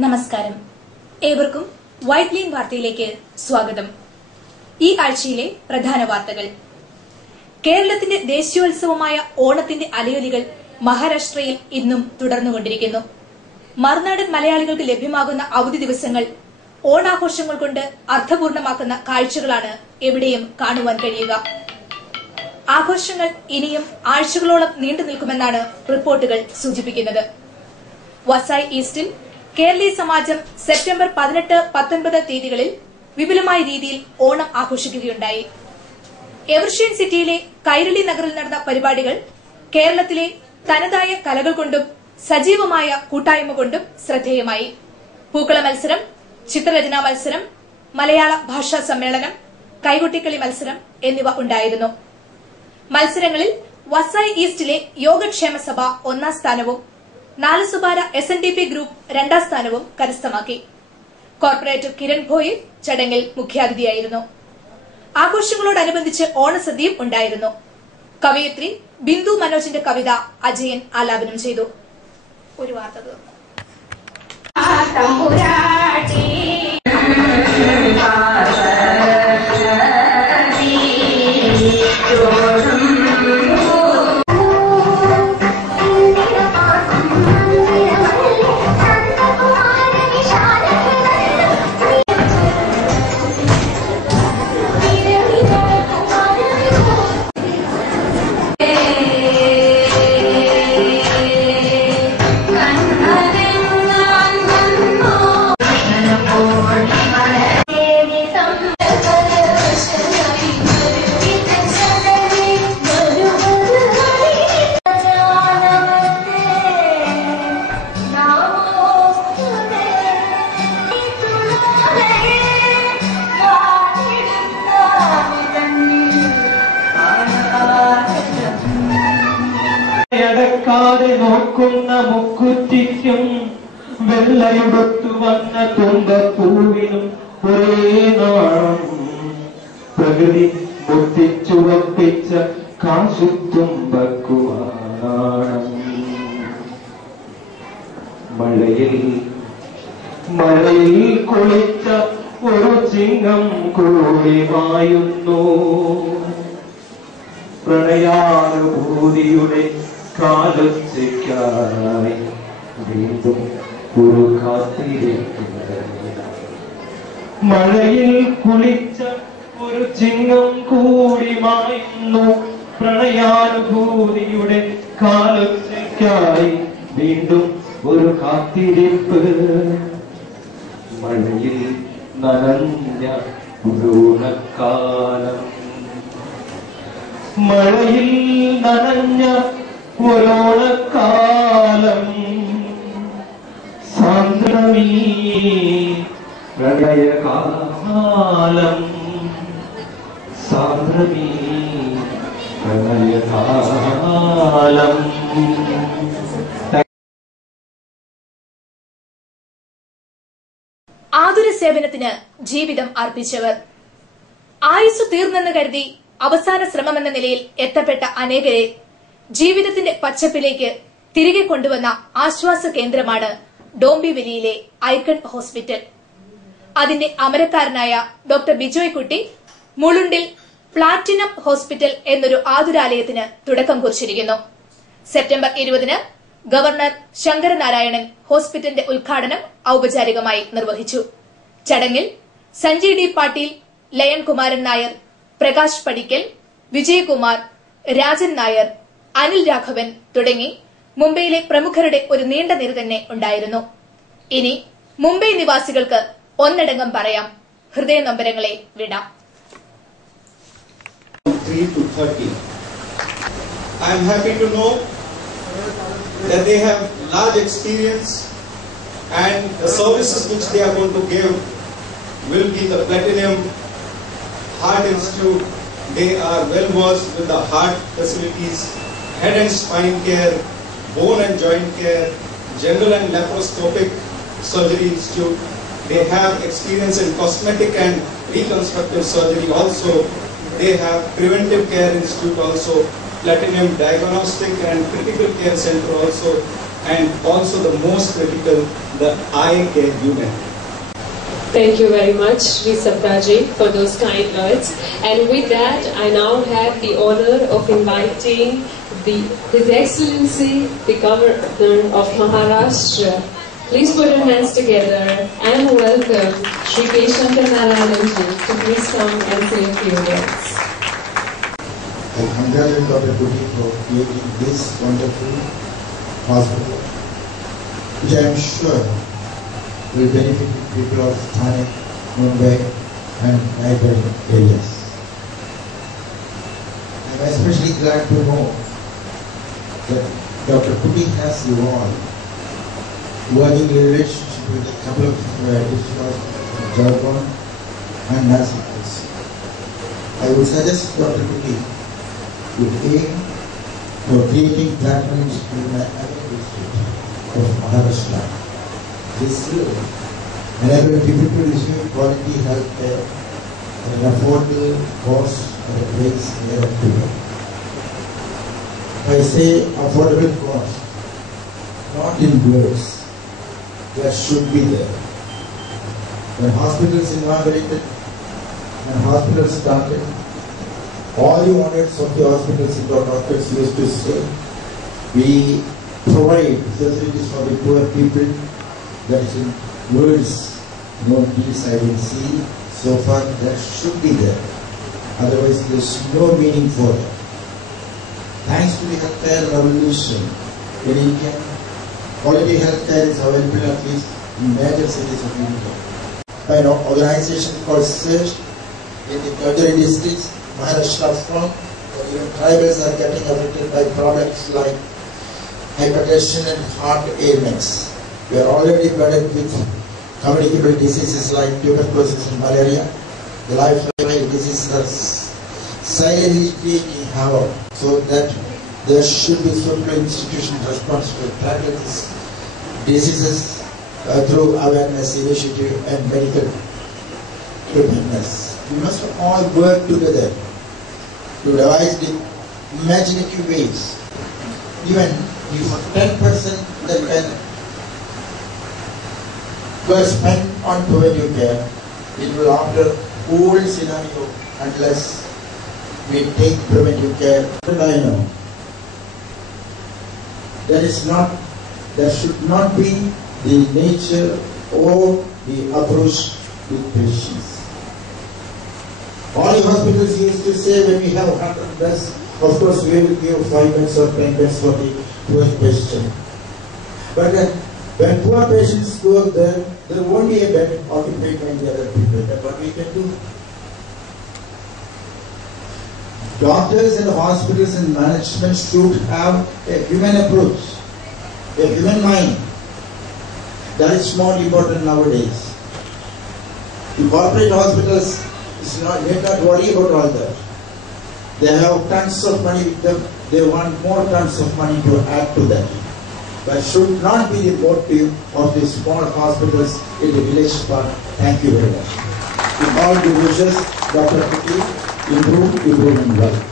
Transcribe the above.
നമസ്കാരം. ഏവർക്കും white line വാർത്തയിലേക്ക് സ്വാഗതം. ഈ ആഴ്ചയിലെ പ്രധാന വാർത്തകൾ. കേരളത്തിന്റെ ദേശീയോത്സവമായ ഓണത്തിന്റെ അലയൊലികൾ മഹാരാഷ്ട്രയിൽ ഇന്നും തുടർന്നുകൊണ്ടിരിക്കുന്നു. മറുനാടൻ മലയാളികൾക്ക് ലഭ്യമാകുന്ന അവധി ദിവസങ്ങൾ ഓണാഘോഷങ്ങൾ കൊണ്ട് അർത്ഥപൂർണമാക്കുന്ന കാഴ്ചകളാണ് എവിടെയും കാണുവാൻ കഴിയുക. ആഘോഷങ്ങൾ ഇനിയും ആഴ്ചകളോളം നീണ്ടു നിൽക്കുമെന്നാണ് റിപ്പോർട്ടുകൾ സൂചിപ്പിക്കുന്നത്. വസായ് ഈസ്റ്റിൽ കേരളീയ സമാജം സെപ്റ്റംബർ 18-19 തീയതികളിൽ വിപുലമായ രീതിയിൽ ഓണം ആഘോഷിക്കുകയുണ്ടായി. എവർഷീൻ സിറ്റിയിലെ കൈരളി നഗറിൽ നടന്ന പരിപാടികൾ കേരളത്തിലെ തനതായ കലകൾ കൊണ്ടും സജീവമായ കൂട്ടായ്മ കൊണ്ടും ശ്രദ്ധേയമായി. പൂക്കള മത്സരം, ചിത്രരചനാ മത്സരം, മലയാള ഭാഷാ സമ്മേളനം, കൈകൊട്ടിക്കളി മത്സരം എന്നിവ ഉണ്ടായിരുന്നു. മത്സരങ്ങളിൽ വസായ് ഈസ്റ്റിലെ യോഗക്ഷേമ സഭ 1ാം സ്ഥാനവും നാലസുപാര SNDP ഗ്രൂപ്പ് 2ാം സ്ഥാനവും കരസ്ഥമാക്കി. കോർപ്പറേറ്റർ കിരൺ ഭോയിർ ചടങ്ങിൽ മുഖ്യാതിഥിയായിരുന്നു. ആഘോഷങ്ങളോടനുബന്ധിച്ച് ഓണസദ്യയും ഉണ്ടായിരുന്നു. കവയിത്രി ബിന്ദു മനോജിന്റെ കവിത അജയൻ ആലാപനം ചെയ്തു. ഒരു വാർത്ത തീർന്നു. നോക്കുന്ന മുക്കുറ്റിക്കും വെള്ളയുടുത്തു വന്ന തുമ്പപ്പൂവിനും ഒരേ നാളം. പ്രകൃതി മുത്തിച്ചുവപ്പിച്ച കാശുത്തുമ്പക്കുവാണം. മഴയിൽ കുളിച്ച ഒരു ചിങ്ങം കൂടി മായുന്നു. പ്രണയാനുഭൂതിയുടെ കാലൊച്ചയ്ക്കായി വീണ്ടും ഒരു കാത്തിരിക്കുന്നത്. മഴയിൽ കുളിച്ച ഒരു ചിങ്ങം കൂടി മായുന്നു. പ്രണയാനുഭൂതിയുടെ കാലൊച്ചയ്ക്കായി വീണ്ടും ഒരു കാത്തിരിപ്പ്. മഴയിൽ നനഞ്ഞ പുരോണക്കാലം. മഴയിൽ നനഞ്ഞ ഒരോണക്കാലം. സാന്ദ്രമീ പ്രളയകാലം. സാന്ദ്രമീ പ്രളയകാലം. ആതുര സേവനത്തിന് ജീവിതം അർപ്പിച്ചവർ. ആയുസ് തീർന്നെന്ന് കരുതി അവസാന ശ്രമമെന്ന നിലയിൽ എത്തപ്പെട്ട അനേകരെ ജീവിതത്തിന്റെ പച്ചപ്പിലേക്ക് തിരികെ കൊണ്ടുവന്ന ആശ്വാസ കേന്ദ്രമാണ് ഡോംബിവിലിയിലെ ഐക്കൺ ഹോസ്പിറ്റൽ. അതിന്റെ അമരക്കാരനായ ഡോക്ടർ ബിജോയ് കുട്ടി മുളുണ്ടിൽ പ്ലാറ്റിനം ഹോസ്പിറ്റൽ എന്നൊരു ആതുരാലയത്തിന് തുടക്കം കുറിച്ചിരിക്കുന്നു. സെപ്റ്റംബർ 20-ന് ഗവർണർ ശങ്കരനാരായണൻ ഹോസ്പിറ്റലിന്റെ ഉദ്ഘാടനം ഔപചാരികമായി നിർവഹിച്ചു. ചടങ്ങിൽ സഞ്ജയ് ഡി പാട്ടീൽ, ലയൺ കുമാരൻ നായർ, പ്രകാശ് പടിക്കൽ, വിജയകുമാർ, രാജൻ നായർ, അനിൽ രാഘവൻ തുടങ്ങി മുംബൈയിലെ പ്രമുഖരുടെ ഒരു നീണ്ട നിര തന്നെ ഉണ്ടായിരുന്നു. ഇനി മുംബൈ നിവാസികൾക്ക് ഒന്നടങ്കം പറയാം, ഹൃദയ നൊമ്പരങ്ങളെ വിടാം. 3 to 30. I am happy to know that they have large experience and the services which they are going to give will be the Platinum Heart Institute. They are well versed with the heart facilities, head and spine care, bone and joint care, general and laparoscopic surgery institute. They have experience in cosmetic and reconstructive surgery also. They have preventive care institute also, Platinum Diagnostic and Critical Care Center also. and also the most critical, the eye care unit. Thank you very much, Sri Sabdaji, for those kind words. And with that, I now have the honor of inviting His Excellency, the Governor of Maharashtra. Please put your hands together and welcome Sri Keshankar Narayananji to please come and say a few words. I congratulate Dr. Puri for creating this wonderful hospital, which I am sure will benefit the people of Thane, Mumbai and neighboring areas. I am especially glad to know that Dr. Puri has evolved, working in relationship with a couple of districts of Jalgaon and Nasik also. I would suggest Dr. Puri would aim for creating platinum in my other district of Maharashtra. This will enable people to receive quality health care at an affordable cost at a place near to them. I say affordable cost, not in words, that should be there. When hospitals inaugurated and hospitals started, all the owners of the hospitals and doctors used to say, we provide facilities for the poor people. That is in words, no deeds I will see. So far, that should be there. Otherwise, there is no meaning for it. Thanks to the healthcare revolution in India, quality healthcare is available at least in major cities of India. By an organization called SEARCH in the tertiary districts, Maharashtra from, or even tribals are getting affected by problems like hypertension and heart ailments. We are already burdened with communicable diseases like tuberculosis and malaria. The lifeline diseases are silently taking havoc, so that there should be suitable institutions responsible to tackle these diseases through awareness initiative and medical preparedness. We must all work together to devise the imaginative ways. Even if 10% that can were spent on preventive care, it will alter whole scenario unless we take preventive care. And I know that should not be the nature or the approach with patients. All the hospitals used to say when we have 100 beds, of course we will give 5 beds or 10 beds for the poor patient. But when poor patients go there won't be a bed occupied by the other people. That's what we can do. Doctors and hospitals and management should have a human approach, a human mind. That is more important nowadays. The corporate hospitals need not worry about all that. They have tons of money with them. They want more tons of money to add to that. But should not be the motive of the small hospitals in the village part. Thank you very much. With all due wishes, Dr. Puri, improve and well.